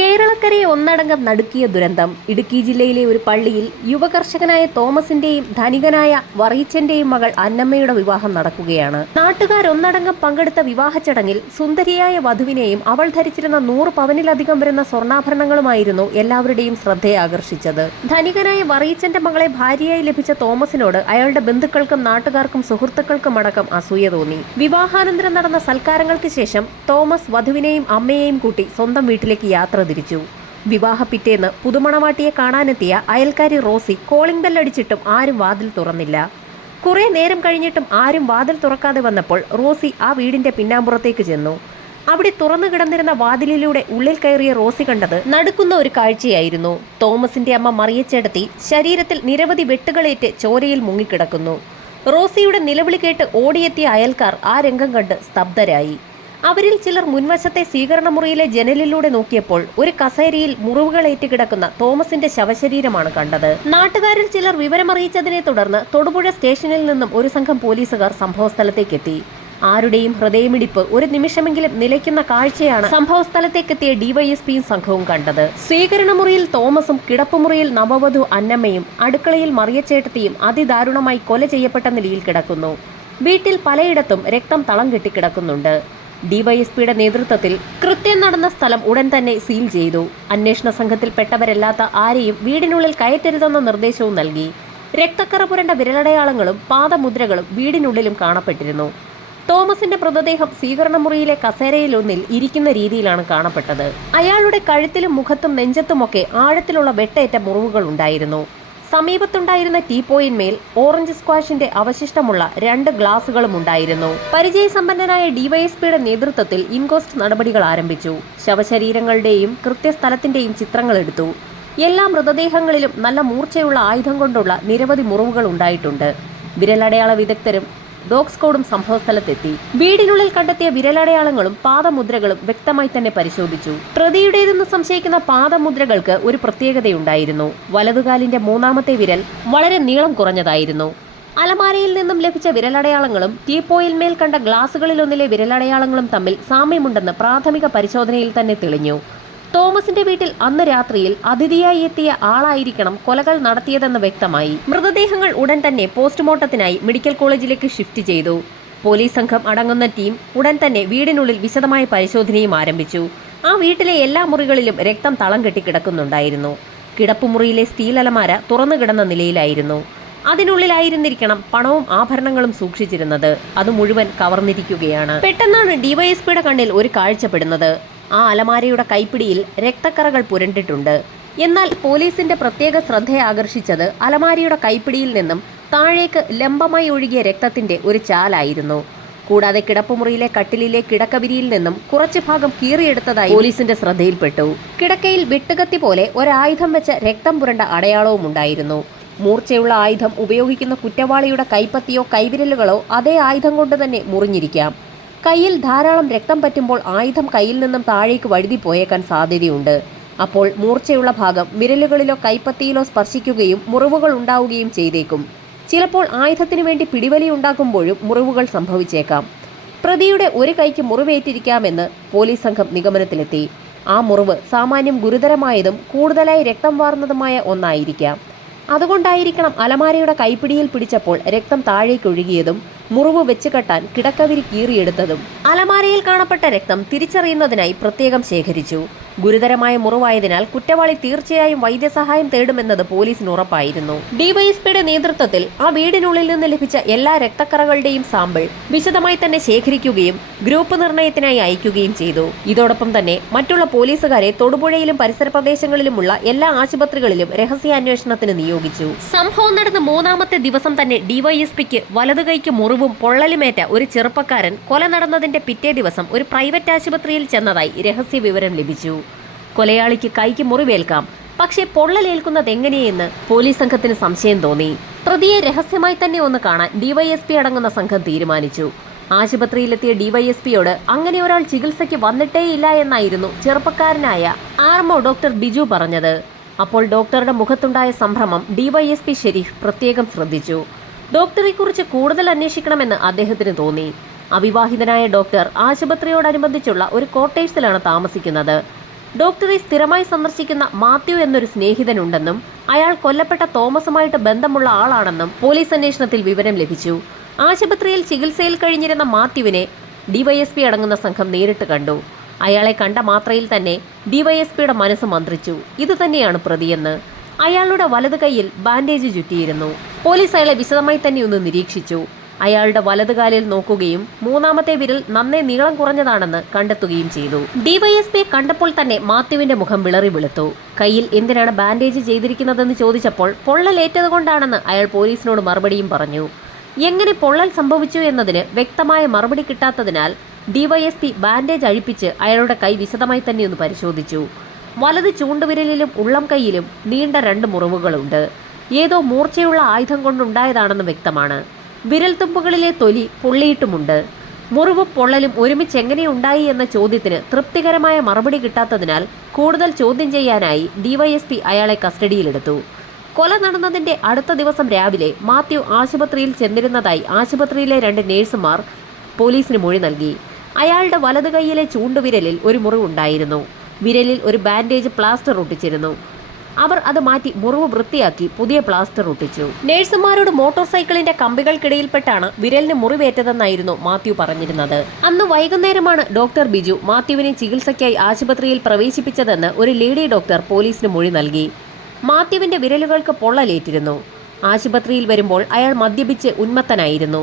കേരളക്കരയെ ഒന്നടങ്കം നടുക്കിയ ദുരന്തം. ഇടുക്കി ജില്ലയിലെ ഒരു പള്ളിയിൽ യുവകർഷകനായ തോമസിന്റെയും ധനികനായ വറീച്ചന്റെയും മകൾ അന്നമ്മയുടെ വിവാഹം നടക്കുകയാണ്. നാട്ടുകാരൊന്നടങ്കം പങ്കെടുത്ത വിവാഹ ചടങ്ങിൽ സുന്ദരിയായ വധുവിനെയും അവൾ ധരിച്ചിരുന്ന 100 പവനിലധികം വരുന്ന സ്വർണ്ണാഭരണങ്ങളുമായിരുന്നു എല്ലാവരുടെയും ശ്രദ്ധയെ ആകർഷിച്ചത്. ധനികനായ വറീച്ചന്റെ മകളെ ഭാര്യയായി ലഭിച്ച തോമസിനോട് അയാളുടെ ബന്ധുക്കൾക്കും നാട്ടുകാർക്കും സുഹൃത്തുക്കൾക്കും അടക്കം അസൂയ തോന്നി. വിവാഹാനന്തരം നടന്ന സൽക്കാരങ്ങൾക്ക് ശേഷം തോമസ് വധുവിനെയും അമ്മയെയും കൂട്ടി സ്വന്തം വീട്ടിലേക്ക് യാത്ര തിരിച്ചു. വിവാഹ പിറ്റേന്ന് പുതുമണവാട്ടിയെ കാണാനെത്തിയ അയൽക്കാരി റോസി കോളിംഗ് ബെല്ലടിച്ചിട്ടും ആരും വാതിൽ തുറന്നില്ല. കുറെ നേരം കഴിഞ്ഞിട്ടും ആരും വാതിൽ തുറക്കാതെ വന്നപ്പോൾ റോസി ആ വീടിന്റെ പിന്നാമ്പുറത്തേക്ക് ചെന്നു. അവിടെ തുറന്നു കിടന്നിരുന്ന വാതിലിലൂടെ ഉള്ളിൽ കയറിയ റോസി കണ്ടത് നടുക്കുന്ന ഒരു കാഴ്ചയായിരുന്നു. തോമസിന്റെ അമ്മ മറിയച്ചേടത്തി ശരീരത്തിൽ നിരവധി വെട്ടുകളേറ്റ് ചോരയിൽ മുങ്ങിക്കിടക്കുന്നു. റോസിയുടെ നിലവിളി കേട്ട് ഓടിയെത്തിയ അയൽക്കാർ ആ രംഗം കണ്ട് സ്തബ്ധരായി. അവരിൽ ചിലർ മുൻവശത്തെ സ്വീകരണമുറിയിലെ ജനലിലൂടെ നോക്കിയപ്പോൾ ഒരു കസേരയിൽ മുറിവുകളേറ്റ് കിടക്കുന്ന തോമസിന്റെ ശവശരീരമാണ് കണ്ടത്. നാട്ടുകാരിൽ ചിലർ വിവരമറിയിച്ചതിനെ തുടർന്ന് തൊടുപുഴ സ്റ്റേഷനിൽ നിന്നും ഒരു സംഘം പോലീസുകാർ സംഭവസ്ഥലത്തേക്കെത്തി. ആരുടെയും ഹൃദയമിടിപ്പ് ഒരു നിമിഷമെങ്കിലും നിലയ്ക്കുന്ന കാഴ്ചയാണ് സംഭവസ്ഥലത്തേക്കെത്തിയ ഡിവൈഎസ്പിയും സംഘവും കണ്ടത്. സ്വീകരണമുറിയിൽ തോമസും കിടപ്പുമുറിയിൽ നവവധു അന്നമ്മയും അടുക്കളയിൽ മറിയച്ചേട്ടത്തിയും അതിദാരുണമായി കൊല ചെയ്യപ്പെട്ട നിലയിൽ കിടക്കുന്നു. വീട്ടിൽ പലയിടത്തും രക്തം തളം കെട്ടിക്കിടക്കുന്നുണ്ട്. ഡിവൈഎസ്പിയുടെ നേതൃത്വത്തിൽ കൃത്യം നടന്ന സ്ഥലം ഉടൻ തന്നെ സീൽ ചെയ്തു. അന്വേഷണ സംഘത്തിൽപ്പെട്ടവരല്ലാത്ത ആരെയും വീടിനുള്ളിൽ കയറ്റരുതെന്ന നിർദ്ദേശവും നൽകി. രക്തക്കറ പുരണ്ട വിരലടയാളങ്ങളും പാദമുദ്രകളും വീടിനുള്ളിലും കാണപ്പെട്ടിരുന്നു. തോമസിന്റെ മൃതദേഹം സ്വീകരണമുറിയിലെ കസേരയിലൊന്നിൽ ഇരിക്കുന്ന രീതിയിലാണ് കാണപ്പെട്ടത്. അയാളുടെ കഴുത്തിലും മുഖത്തും നെഞ്ചത്തുമൊക്കെ ആഴത്തിലുള്ള വെട്ടേറ്റ മുറിവുകൾ ഉണ്ടായിരുന്നു. സമീപത്തുണ്ടായിരുന്ന ടീപ്പോയിന്മേൽ ഓറഞ്ച് സ്ക്വാഷിന്റെ അവശിഷ്ടമുള്ള 2 ഗ്ലാസുകളും ഉണ്ടായിരുന്നു. പരിചയസമ്പന്നനായ ഡിവൈഎസ്പിയുടെ നേതൃത്വത്തിൽ ഇൻക്വസ്റ്റ് നടപടികൾ ആരംഭിച്ചു. ശവശരീരങ്ങളുടെയും കൃത്യസ്ഥലത്തിന്റെയും ചിത്രങ്ങൾ എടുത്തു. എല്ലാ മൃതദേഹങ്ങളിലും നല്ല മൂർച്ചയുള്ള ആയുധം കൊണ്ടുള്ള നിരവധി മുറിവുകൾ ഉണ്ടായിട്ടുണ്ട്. വിരലടയാള വിദഗ്ധരും ഡോഗ് സ്ക്വാഡും സംഭവസ്ഥലത്തെത്തി. വീടിനുള്ളിൽ കണ്ടെത്തിയ വിരലടയാളങ്ങളും പാദമുദ്രകളും വ്യക്തമായി തന്നെ പരിശോധിച്ചു. പ്രതിയുടേതെന്ന് സംശയിക്കുന്ന പാദമുദ്രകൾക്ക് ഒരു പ്രത്യേകതയുണ്ടായിരുന്നു. വലതുകാലിന്റെ 3ാമത്തെ വിരൽ വളരെ നീളം കുറഞ്ഞതായിരുന്നു. അലമാരയിൽ നിന്നും ലഭിച്ച വിരലടയാളങ്ങളും ടീപ്പോയിന്മേൽ കണ്ട ഗ്ലാസുകളിലൊന്നിലെ വിരലടയാളങ്ങളും തമ്മിൽ സാമ്യമുണ്ടെന്ന് പ്രാഥമിക പരിശോധനയിൽ തന്നെ തെളിഞ്ഞു. തോമസിന്റെ വീട്ടിൽ അന്ന് രാത്രിയിൽ അതിഥിയായി എത്തിയ ആളായിരിക്കണം കൊലകൾ നടത്തിയതെന്ന് വ്യക്തമായി. മൃതദേഹങ്ങൾ ഉടൻ തന്നെ പോസ്റ്റ്മോർട്ടത്തിനായി മെഡിക്കൽ കോളേജിലേക്ക് ഷിഫ്റ്റ് ചെയ്തു. പോലീസ് സംഘം അടങ്ങുന്ന ടീം ഉടൻ തന്നെ വീടിനുള്ളിൽ വിശദമായ പരിശോധനയും ആരംഭിച്ചു. ആ വീട്ടിലെ എല്ലാ മുറികളിലും രക്തം തളം കെട്ടിക്കിടക്കുന്നുണ്ടായിരുന്നു. കിടപ്പുമുറിയിലെ സ്റ്റീൽ അലമാര തുറന്നു കിടന്ന നിലയിലായിരുന്നു. അതിനുള്ളിലായിരുന്നിരിക്കണം പണവും ആഭരണങ്ങളും സൂക്ഷിച്ചിരുന്നത്. അത് മുഴുവൻ കവർന്നിരിക്കുകയാണ്. പെട്ടെന്നാണ് ഡിവൈഎസ്പിയുടെ കണ്ണിൽ ഒരു കാഴ്ചപ്പെടുന്നത്. ആ അലമാരയുടെ കൈപ്പിടിയിൽ രക്തക്കറകൾ പുരണ്ടിട്ടുണ്ട്. എന്നാൽ പോലീസിന്റെ പ്രത്യേക ശ്രദ്ധയെ ആകർഷിച്ചത് അലമാരയുടെ കൈപ്പിടിയിൽ നിന്നും താഴേക്ക് ലംബമായി ഒഴുകിയ രക്തത്തിന്റെ ഒരു ചാലായിരുന്നു. കൂടാതെ കിടപ്പുമുറിയിലെ കട്ടിലിലെ കിടക്കവിരിയിൽ നിന്നും കുറച്ചു ഭാഗം കീറിയെടുത്തതായി പോലീസിന്റെ ശ്രദ്ധയിൽപ്പെട്ടു. കിടക്കയിൽ വെട്ടുകത്തി പോലെ ഒരായുധം വെച്ച രക്തം പുരണ്ട അടയാളവും ഉണ്ടായിരുന്നു. മൂർച്ചയുള്ള ആയുധം ഉപയോഗിക്കുന്ന കുറ്റവാളിയുടെ കൈപ്പത്തിയോ കൈവിരലുകളോ അതേ ആയുധം കൊണ്ട് തന്നെ മുറിഞ്ഞിരിക്കാം. കയ്യിൽ ധാരാളം രക്തം പറ്റുമ്പോൾ ആയുധം കയ്യിൽ നിന്നും താഴേക്ക് വഴുതി പോയേക്കാൻ സാധ്യതയുണ്ട്. അപ്പോൾ മൂർച്ചയുള്ള ഭാഗം വിരലുകളിലോ കൈപ്പത്തിയിലോ സ്പർശിക്കുകയും മുറിവുകൾ ഉണ്ടാവുകയും ചെയ്തേക്കും. ചിലപ്പോൾ ആയുധത്തിനു വേണ്ടി പിടിവലി ഉണ്ടാക്കുമ്പോഴും മുറിവുകൾ സംഭവിച്ചേക്കാം. പ്രതിയുടെ ഒരു കൈക്ക് മുറിവേറ്റിരിക്കാമെന്ന് പോലീസ് സംഘം നിഗമനത്തിലെത്തി. ആ മുറിവ് സാമാന്യം ഗുരുതരമായതും കൂടുതലായി രക്തം വാർന്നതുമായ ഒന്നായിരിക്കാം. അതുകൊണ്ടായിരിക്കണം അലമാരയുടെ കൈപ്പിടിയിൽ പിടിച്ചപ്പോൾ രക്തം താഴേക്കൊഴുകിയതും മുറിവ് വെച്ച് കെട്ടാൻ കിടക്കവിരി കീറിയെടുത്തതും. അലമാരയിൽ കാണപ്പെട്ട രക്തം തിരിച്ചറിയുന്നതിനായി പ്രത്യേകം ശേഖരിച്ചു. ഗുരുതരമായ മുറിവായതിനാൽ കുറ്റവാളി തീർച്ചയായും വൈദ്യസഹായം തേടുമെന്നത് പോലീസിന് ഉറപ്പായിരുന്നു. ഡിവൈഎസ്പിയുടെ നേതൃത്വത്തിൽ ആ വീടിനുള്ളിൽ നിന്ന് ലഭിച്ച എല്ലാ രക്തക്കറകളുടെയും സാമ്പിൾ വിശദമായി തന്നെ ശേഖരിക്കുകയും ഗ്രൂപ്പ് നിർണയത്തിനായി അയക്കുകയും ചെയ്തു. ഇതോടൊപ്പം തന്നെ മറ്റുള്ള പോലീസുകാരെ തൊടുപുഴയിലും പരിസര പ്രദേശങ്ങളിലുമുള്ള എല്ലാ ആശുപത്രികളിലും രഹസ്യാന്വേഷണത്തിന് നിയോഗിച്ചു. സംഭവം നടന്ന 3ാമത്തെ ദിവസം തന്നെ ഡിവൈഎസ്പിക്ക് വലതുകൈക്ക് മുറിവും പൊള്ളലുമേറ്റ ഒരു ചെറുപ്പക്കാരൻ കൊല നടന്നതിന്റെ പിറ്റേ ദിവസം ഒരു പ്രൈവറ്റ് ആശുപത്രിയിൽ ചെന്നതായി രഹസ്യ വിവരം ലഭിച്ചു. കൊലയാളിക്ക് കൈക്ക് മുറിവേൽക്കാം, പക്ഷേ പൊള്ളലേൽക്കുന്നത് എങ്ങനെയെന്ന് പോലീസ് സംഘത്തിന് സംശയം തോന്നി. പ്രതിയെ രഹസ്യമായി തന്നെ ഒന്ന് കാണാൻ ഡിവൈഎസ്പി അടങ്ങുന്ന സംഘം തീരുമാനിച്ചു. ആശുപത്രിയിലെത്തിയ ഡിവൈഎസ്പിയോട് അങ്ങനെ ഒരാൾ ചികിത്സയ്ക്ക് വന്നിട്ടേയില്ല എന്നായിരുന്നു ചെറുപ്പക്കാരനായ ആർമോ ഡോക്ടർ ബിജു പറഞ്ഞത്. അപ്പോൾ ഡോക്ടറുടെ മുഖത്തുണ്ടായ സംഭ്രമം ഡിവൈഎസ്പി ഷെരീഫ് പ്രത്യേകം ശ്രദ്ധിച്ചു. ഡോക്ടറെക്കുറിച്ച് കൂടുതൽ അന്വേഷിക്കണമെന്ന് അദ്ദേഹത്തിന് തോന്നി. അവിവാഹിതനായ ഡോക്ടർ ആശുപത്രിയോടനുബന്ധിച്ചുള്ള ഒരു ക്വാർട്ടേഴ്സിലാണ് താമസിക്കുന്നത്. ഡോക്ടറെ സ്ഥിരമായി സന്ദർശിക്കുന്ന മാത്യു എന്നൊരു സ്നേഹിതനുണ്ടെന്നും അയാൾ കൊല്ലപ്പെട്ട തോമസുമായിട്ട് ബന്ധമുള്ള ആളാണെന്നും പോലീസ് അന്വേഷണത്തിൽ വിവരം ലഭിച്ചു. ആശുപത്രിയിൽ ചികിത്സയിൽ കഴിഞ്ഞിരുന്ന മാത്യുവിനെ ഡിവൈഎസ്പി അടങ്ങുന്ന സംഘം നേരിട്ട് കണ്ടു. അയാളെ കണ്ട മാത്രയിൽ തന്നെ ഡിവൈഎസ്പിയുടെ മനസ്സ് മന്ത്രിച്ചു. ഇതുതന്നെയാണ് പ്രതിയെന്ന്. അയാളുടെ വലത് കൈയിൽ ബാൻഡേജ് ചുറ്റിയിരുന്നു. പോലീസ് അയാളെ വിശദമായി തന്നെ ഒന്ന് നിരീക്ഷിച്ചു. അയാളുടെ വലതുകാലിൽ നോക്കുകയും മൂന്നാമത്തെ വിരൽ നന്നേ നീളം കുറഞ്ഞതാണെന്ന് കണ്ടെത്തുകയും ചെയ്തു. ഡിവൈഎസ്പിയെ കണ്ടപ്പോൾ തന്നെ മാത്യുവിന്റെ മുഖം വിളറി വെളുത്തു. കയ്യിൽ എന്തിനാണ് ബാൻഡേജ് ചെയ്തിരിക്കുന്നതെന്ന് ചോദിച്ചപ്പോൾ പൊള്ളലേറ്റതുകൊണ്ടാണെന്ന് അയാൾ പോലീസിനോട് മറുപടിയും പറഞ്ഞു. എങ്ങനെ പൊള്ളൽ സംഭവിച്ചു എന്നതിന് വ്യക്തമായ മറുപടി കിട്ടാത്തതിനാൽ ഡിവൈഎസ്പി ബാൻഡേജ് അഴിപ്പിച്ച് അയാളുടെ കൈ വിശദമായി തന്നെ ഒന്ന് പരിശോധിച്ചു. വലത് ചൂണ്ടുവിരലിലും ഉള്ളം കൈയിലും നീണ്ട 2 മുറിവുകളുണ്ട്. ഏതോ മൂർച്ചയുള്ള ആയുധം കൊണ്ടുണ്ടായതാണെന്ന് വ്യക്തമാണ്. വിരൽത്തുമ്പുകളിലെ തൊലി പൊള്ളിയിട്ടുമുണ്ട്. മുറിവും പൊള്ളലും ഒരുമിച്ച് എങ്ങനെയുണ്ടായി എന്ന ചോദ്യത്തിന് തൃപ്തികരമായ മറുപടി കിട്ടാത്തതിനാൽ കൂടുതൽ ചോദ്യം ചെയ്യാനായി ഡിവൈഎസ്പി അയാളെ കസ്റ്റഡിയിലെടുത്തു. കൊല നടന്നതിന്റെ അടുത്ത ദിവസം രാവിലെ മാത്യു ആശുപത്രിയിൽ ചെന്നിരുന്നതായി ആശുപത്രിയിലെ 2 നേഴ്സുമാർ പോലീസിന് മൊഴി നൽകി. അയാളുടെ വലത് കൈയിലെ ചൂണ്ടുവിരലിൽ ഒരു മുറിവുണ്ടായിരുന്നു. വിരലിൽ ഒരു ബാൻഡേജ് പ്ലാസ്റ്റർ ഒട്ടിച്ചിരുന്നു. അവർ അത് മാറ്റി മുറിവ് വൃത്തിയാക്കി പുതിയ പ്ലാസ്റ്റർ ഒട്ടിച്ചു. നേഴ്സുമാരോട് മോട്ടോർ സൈക്കിളിന്റെ കമ്പികൾക്കിടയിൽപ്പെട്ടാണ് വിരലിന് മുറിവേറ്റതെന്നായിരുന്നു മാത്യു പറഞ്ഞിരുന്നത്. അന്ന് വൈകുന്നേരമാണ് ഡോക്ടർ ബിജു മാത്യുവിനെ ചികിത്സയ്ക്കായി ആശുപത്രിയിൽ പ്രവേശിപ്പിച്ചതെന്ന് ഒരു ലേഡി ഡോക്ടർ പോലീസിന് മൊഴി നൽകി. മാത്യുവിന്റെ വിരലുകൾക്ക് പൊള്ളലേറ്റിരുന്നു. ആശുപത്രിയിൽ വരുമ്പോൾ അയാൾ മദ്യപിച്ച് ഉന്മത്തനായിരുന്നു.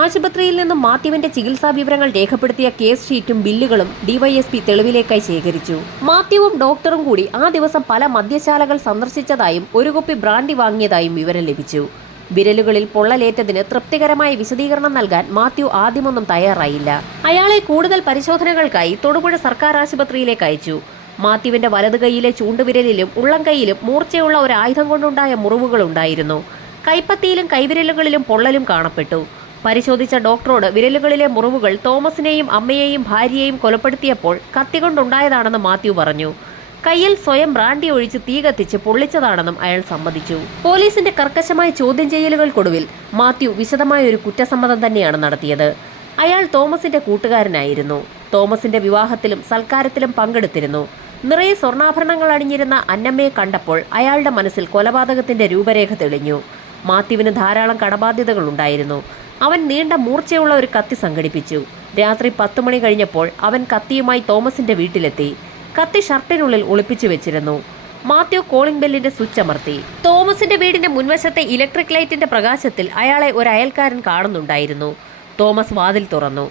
ആശുപത്രിയിൽ നിന്നും മാത്യുവിന്റെ ചികിത്സാ വിവരങ്ങൾ രേഖപ്പെടുത്തിയ കേസ് ഷീറ്റും ബില്ലുകളും ഡിവൈഎസ്പി തെളിവിലേക്കായി ശേഖരിച്ചു. മാത്യുവും ഡോക്ടറും കൂടി ആ ദിവസം പല മദ്യശാലകൾ സന്ദർശിച്ചതായും ഒരു കുപ്പി ബ്രാൻഡി വാങ്ങിയതായും വിവരം ലഭിച്ചു. വിരലുകളിൽ പൊള്ളലേറ്റതിന് തൃപ്തികരമായ വിശദീകരണം നൽകാൻ മാത്യു ആദ്യമൊന്നും തയ്യാറായില്ല. അയാളെ കൂടുതൽ പരിശോധനകൾക്കായി തൊടുപുഴ സർക്കാർ ആശുപത്രിയിലേക്ക് അയച്ചു. മാത്യുവിന്റെ വലതു കൈയിലെ ചൂണ്ടുവിരലിലും ഉള്ളം കൈയിലും മൂർച്ചയുള്ള ഒരു ആയുധം കൊണ്ടുണ്ടായ മുറിവുകളുണ്ടായിരുന്നു. കൈപ്പത്തിയിലും കൈവിരലുകളിലും പൊള്ളലും കാണപ്പെട്ടു. പരിശോധിച്ച ഡോക്ടറോട് വിരലുകളിലെ മുറിവുകൾ തോമസിനെയും അമ്മയെയും ഭാര്യയെയും കൊലപ്പെടുത്തിയപ്പോൾ കത്തികൊണ്ടുണ്ടായതാണെന്ന് മാത്യു പറഞ്ഞു. കയ്യിൽ സ്വയം ബ്രാൻഡി ഒഴിച്ച് തീ കത്തിച്ച് പൊള്ളിച്ചതാണെന്നും അയാൾ സമ്മതിച്ചു. പോലീസിന്റെ കർക്കശമായ ചോദ്യം ചെയ്യലുകൾക്കൊടുവിൽ മാത്യു വിശദമായ ഒരു കുറ്റസമ്മതം തന്നെയാണ് നടത്തിയത്. അയാൾ തോമസിന്റെ കൂട്ടുകാരനായിരുന്നു. തോമസിന്റെ വിവാഹത്തിലും സൽക്കാരത്തിലും പങ്കെടുത്തിരുന്നു. നിറയെ സ്വർണ്ണാഭരണങ്ങൾ അണിഞ്ഞിരുന്ന അന്നമ്മയെ കണ്ടപ്പോൾ അയാളുടെ മനസ്സിൽ കൊലപാതകത്തിന്റെ രൂപരേഖ തെളിഞ്ഞു. മാത്യുവിന് ധാരാളം കടബാധ്യതകളുണ്ടായിരുന്നു. അവൻ നീണ്ട മൂർച്ചയുള്ള ഒരു കത്തി സംഘടിപ്പിച്ചു. രാത്രി 10 മണി കഴിഞ്ഞപ്പോൾ അവൻ കത്തിയുമായി തോമസിന്റെ വീട്ടിലെത്തി. കത്തി ഷർട്ടിനുള്ളിൽ ഒളിപ്പിച്ചു വെച്ചിരുന്നു. മാത്യു കോളിംഗ് ബെല്ലിന്റെ സ്വിച്ച് അമർത്തി. തോമസിന്റെ വീടിന്റെ മുൻവശത്തെ ഇലക്ട്രിക് ലൈറ്റിന്റെ പ്രകാശത്തിൽ അയാളെ ഒരു അയൽക്കാരൻ കാണുന്നുണ്ടായിരുന്നു. തോമസ് വാതിൽ തുറന്നു.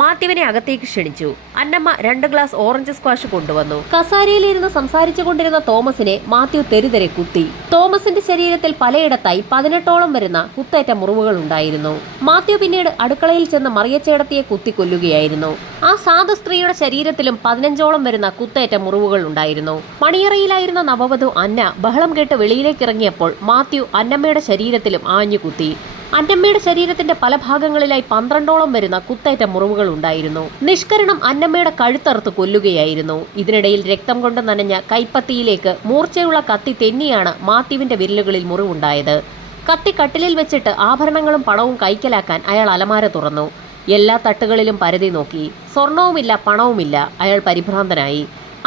മാത്യുവിനെ അകത്തേക്ക് ക്ഷണിച്ചു. അന്നമ്മ 2 ഗ്ലാസ് ഓറഞ്ച് സ്ക്വാഷ് കൊണ്ടുവന്നു. കസാരയിലിരുന്ന് സംസാരിച്ചു കൊണ്ടിരുന്ന തോമസിനെ മാത്യു തെരുതെരെ കുത്തി. തോമസിന്റെ ശരീരത്തിൽ പലയിടത്തായി 18ഓളം വരുന്ന കുത്തേറ്റ മുറിവുകൾ ഉണ്ടായിരുന്നു. മാത്യു പിന്നീട് അടുക്കളയിൽ ചെന്ന് മറിയച്ചേടത്തിയെ കുത്തിക്കൊല്ലുകയായിരുന്നു. ആ സാധു സ്ത്രീയുടെ ശരീരത്തിലും 15ഓളം വരുന്ന കുത്തേറ്റ മുറിവുകൾ ഉണ്ടായിരുന്നു. മണിയറയിലായിരുന്ന നവവധു അന്ന ബഹളം കേട്ട് വെളിയിലേക്ക് ഇറങ്ങിയപ്പോൾ മാത്യു അന്നമ്മയുടെ ശരീരത്തിലും ആഞ്ഞു കുത്തി. അന്നമ്മയുടെ ശരീരത്തിന്റെ പല ഭാഗങ്ങളിലായി 12ഓളം വരുന്ന കുത്തേറ്റ മുറിവുകൾ ഉണ്ടായിരുന്നു. നിഷ്കരണം അന്നമ്മയുടെ കഴുത്തറുത്ത് കൊല്ലുകയായിരുന്നു. ഇതിനിടയിൽ രക്തം കൊണ്ട് നനഞ്ഞ കൈപ്പത്തിയിലേക്ക് മൂർച്ചയുള്ള കത്തി തെന്നിയാണ് മാത്യുവിന്റെ വിരലുകളിൽ മുറിവുണ്ടായത്. കത്തി കട്ടിലിൽ വെച്ചിട്ട് ആഭരണങ്ങളും പണവും കൈക്കലാക്കാൻ അയാൾ അലമാര തുറന്നു. എല്ലാ തട്ടുകളിലും പരതി നോക്കി. സ്വർണവുമില്ല, പണവുമില്ല. അയാൾ പരിഭ്രാന്തനായി.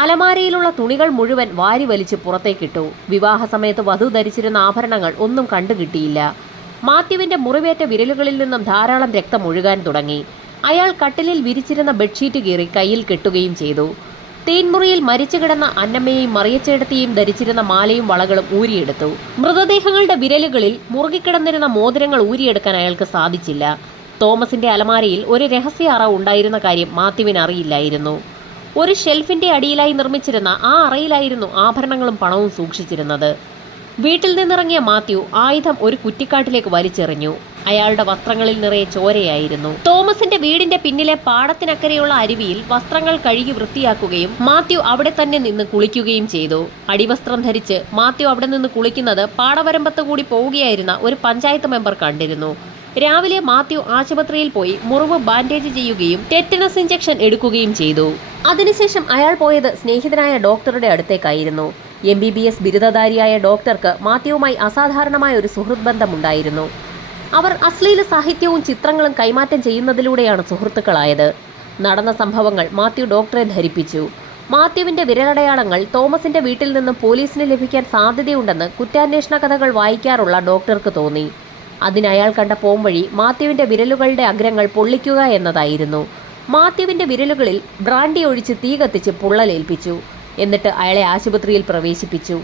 അലമാരയിലുള്ള തുണികൾ മുഴുവൻ വാരി വലിച്ച് പുറത്തേക്കിട്ടു. വിവാഹ സമയത്ത് വധു ധരിച്ചിരുന്ന ആഭരണങ്ങൾ ഒന്നും കണ്ടുകിട്ടിയില്ല. മാത്യുവിന്റെ മുറിവേറ്റ വിരലുകളിൽ നിന്നും ധാരാളം രക്തം ഒഴുകാൻ തുടങ്ങി. അയാൾ കട്ടിലിൽ വിരിച്ചിരുന്ന ബെഡ്ഷീറ്റ് കീറി കയ്യിൽ കെട്ടുകയും ചെയ്തു. തേൻമുറിയിൽ മരിച്ചു കിടന്ന അന്നമ്മയെയും മറിയച്ചേടത്തിയും ധരിച്ചിരുന്ന മാലയും വളകളും ഊരിയെടുത്തു. മൃതദേഹങ്ങളുടെ വിരലുകളിൽ മുറുകിക്കിടന്നിരുന്ന മോതിരങ്ങൾ ഊരിയെടുക്കാൻ അയാൾക്ക് സാധിച്ചില്ല. തോമസിന്റെ അലമാരയിൽ ഒരു രഹസ്യ അറ ഉണ്ടായിരുന്ന കാര്യം മാത്യുവിന് അറിയില്ലായിരുന്നു. ഒരു ഷെൽഫിന്റെ അടിയിലായി നിർമ്മിച്ചിരുന്ന ആ അറയിലായിരുന്നു ആഭരണങ്ങളും പണവും സൂക്ഷിച്ചിരുന്നത്. വീട്ടിൽ നിന്നിറങ്ങിയ മാത്യു ആയുധം ഒരു കുറ്റിക്കാട്ടിലേക്ക് വലിച്ചെറിഞ്ഞു. അയാളുടെ വസ്ത്രങ്ങളിൽ നിറയെ ചോരയായിരുന്നു. തോമസിന്റെ വീടിന്റെ പിന്നിലെ പാടത്തിനക്കരെയുള്ള അരുവിയിൽ വസ്ത്രങ്ങൾ കഴുകി വൃത്തിയാക്കുകയും മാത്യു അവിടെ തന്നെ നിന്ന് കുളിക്കുകയും ചെയ്തു. അടിവസ്ത്രം ധരിച്ച് മാത്യു അവിടെ നിന്ന് കുളിക്കുന്നത് പാടവരമ്പത്ത് കൂടി പോവുകയായിരുന്ന ഒരു പഞ്ചായത്ത് മെമ്പർ കണ്ടിരുന്നു. രാവിലെ മാത്യു ആശുപത്രിയിൽ പോയി മുറിവ് ബാൻഡേജ് ചെയ്യുകയും ടെറ്റനസ് ഇഞ്ചക്ഷൻ എടുക്കുകയും ചെയ്തു. അതിനുശേഷം അയാൾ പോയത് സ്നേഹിതനായ ഡോക്ടറുടെ അടുത്തേക്കായിരുന്നു. MBBS ബിരുദധാരിയായ ഡോക്ടർക്ക് മാത്യുവുമായി അസാധാരണമായ ഒരു സുഹൃത്ത് ബന്ധമുണ്ടായിരുന്നു. അവർ അശ്ലീല സാഹിത്യവും ചിത്രങ്ങളും കൈമാറ്റം ചെയ്യുന്നതിലൂടെയാണ് സുഹൃത്തുക്കളായത്. നടന്ന സംഭവങ്ങൾ മാത്യു ഡോക്ടറെ ധരിപ്പിച്ചു. മാത്യുവിന്റെ വിരലടയാളങ്ങൾ തോമസിന്റെ വീട്ടിൽ നിന്നും പോലീസിന് ലഭിക്കാൻ സാധ്യതയുണ്ടെന്ന് കുറ്റാന്വേഷണ കഥകൾ വായിക്കാറുള്ള ഡോക്ടർക്ക് തോന്നി. അതിനയാൾ കണ്ട പോംവഴി മാത്യുവിന്റെ വിരലുകളുടെ അഗ്രങ്ങൾ പൊള്ളിക്കുക എന്നതായിരുന്നു. മാത്യുവിന്റെ വിരലുകളിൽ ബ്രാൻഡി ഒഴിച്ച് തീ കത്തിച്ച് പൊള്ളലേൽപ്പിച്ചു. എന്നിട്ട് അയാളെ ആശുപത്രിയിൽ പ്രവേശിപ്പിച്ചു.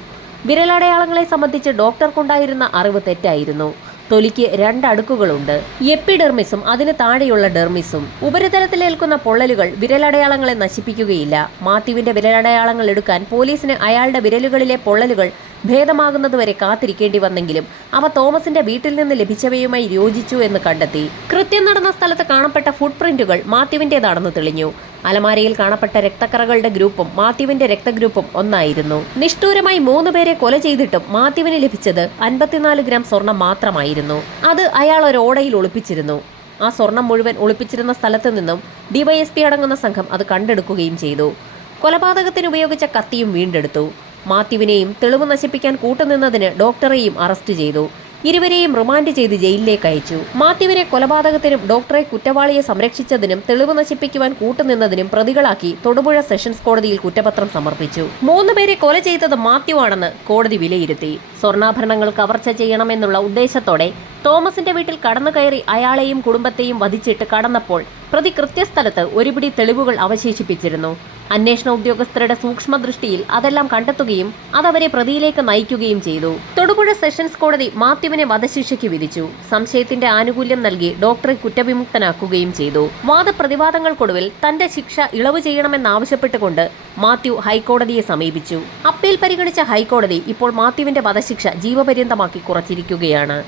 വിരലടയാളങ്ങളെ സംബന്ധിച്ച് ഡോക്ടർക്കുണ്ടായിരുന്ന അറിവ് തെറ്റായിരുന്നു. തൊലിക്ക് 2 അടുക്കുകളുണ്ട്, എപ്പിഡെർമിസും അതിന് താഴെയുള്ള ഡെർമിസും. ഉപരിതലത്തിലേൽക്കുന്ന പൊള്ളലുകൾ വിരലടയാളങ്ങളെ നശിപ്പിക്കുകയില്ല. മാത്യുവിന്റെ വിരലടയാളങ്ങൾ എടുക്കാൻ പോലീസിന് അയാളുടെ വിരലുകളിലെ പൊള്ളലുകൾ ഭേദമാകുന്നതുവരെ കാത്തിരിക്കേണ്ടി വന്നെങ്കിലും അവ തോമസിന്റെ വീട്ടിൽ നിന്ന് ലഭിച്ചവയുമായി യോജിച്ചു എന്ന് കണ്ടെത്തി. കൃത്യം നടന്ന സ്ഥലത്ത് കാണപ്പെട്ട ഫുട് പ്രിന്റുകൾ മാത്യുവിന്റേതാണെന്ന് തെളിഞ്ഞു. അലമാരയിൽ കാണപ്പെട്ട രക്തക്കറകളുടെ ഗ്രൂപ്പും മാത്യുവിന്റെ രക്തഗ്രൂപ്പും ഒന്നായിരുന്നു. നിഷ്ഠൂരമായി 3 പേരെ കൊല ചെയ്തിട്ടും മാത്യുവിന് ലഭിച്ചത് 54 ഗ്രാം സ്വർണം മാത്രമായിരുന്നു. അത് അയാൾ ഒരു ഓടയിൽ ഒളിപ്പിച്ചിരുന്നു. ആ സ്വർണം മുഴുവൻ ഒളിപ്പിച്ചിരുന്ന സ്ഥലത്ത് നിന്നും ഡിവൈഎസ്പി അടങ്ങുന്ന സംഘം അത് കണ്ടെടുക്കുകയും ചെയ്തു. കൊലപാതകത്തിന് ഉപയോഗിച്ച കത്തിയും വീണ്ടെടുത്തു. മാത്യുവിനെയും തെളിവ് നശിപ്പിക്കാൻ കൂട്ടുനിന്നതിന് ഡോക്ടറെയും അറസ്റ്റ് ചെയ്തു. ഇരുവരെയും റിമാൻഡ് ചെയ്ത് ജയിലിലേക്ക് അയച്ചു. മാത്യുവിനെ കൊലപാതകത്തിനും ഡോക്ടറെ കുറ്റവാളിയെ സംരക്ഷിച്ചതിനും തെളിവ് നശിപ്പിക്കുവാൻ കൂട്ടുനിന്നതിനും പ്രതികളാക്കി തൊടുപുഴ സെഷൻസ് കോടതിയിൽ കുറ്റപത്രം സമർപ്പിച്ചു. 3 പേരെ കൊല ചെയ്തത് മാത്യു ആണെന്ന് കോടതി വിലയിരുത്തി. സ്വർണ്ണാഭരണങ്ങൾ കവർച്ച ചെയ്യണമെന്നുള്ള ഉദ്ദേശത്തോടെ തോമസിന്റെ വീട്ടിൽ കടന്നു കയറി അയാളെയും കുടുംബത്തെയും വധിച്ചിട്ട് കടന്നപ്പോൾ പ്രതി കൃത്യസ്ഥലത്ത് ഒരുപിടി തെളിവുകൾ അവശേഷിപ്പിച്ചിരുന്നു. അന്വേഷണ ഉദ്യോഗസ്ഥരുടെ സൂക്ഷ്മദൃഷ്ടിയിൽ അതെല്ലാം കണ്ടെത്തുകയും അതവരെ പ്രതിയിലേക്ക് നയിക്കുകയും ചെയ്തു. തൊടുപുഴ സെഷൻസ് കോടതി മാത്യുവിനെ വധശിക്ഷയ്ക്ക് വിധിച്ചു. സംശയത്തിന്റെ ആനുകൂല്യം നൽകി ഡോക്ടറെ കുറ്റവിമുക്തനാക്കുകയും ചെയ്തു. വാദപ്രതിവാദങ്ങൾക്കൊടുവിൽ തന്റെ ശിക്ഷ ഇളവ് ചെയ്യണമെന്നാവശ്യപ്പെട്ടുകൊണ്ട് മാത്യു ഹൈക്കോടതിയെ സമീപിച്ചു. അപ്പീൽ പരിഗണിച്ച ഹൈക്കോടതി ഇപ്പോൾ മാത്യുവിന്റെ വധശിക്ഷ ജീവപര്യന്തമാക്കി കുറച്ചിരിക്കുകയാണ്.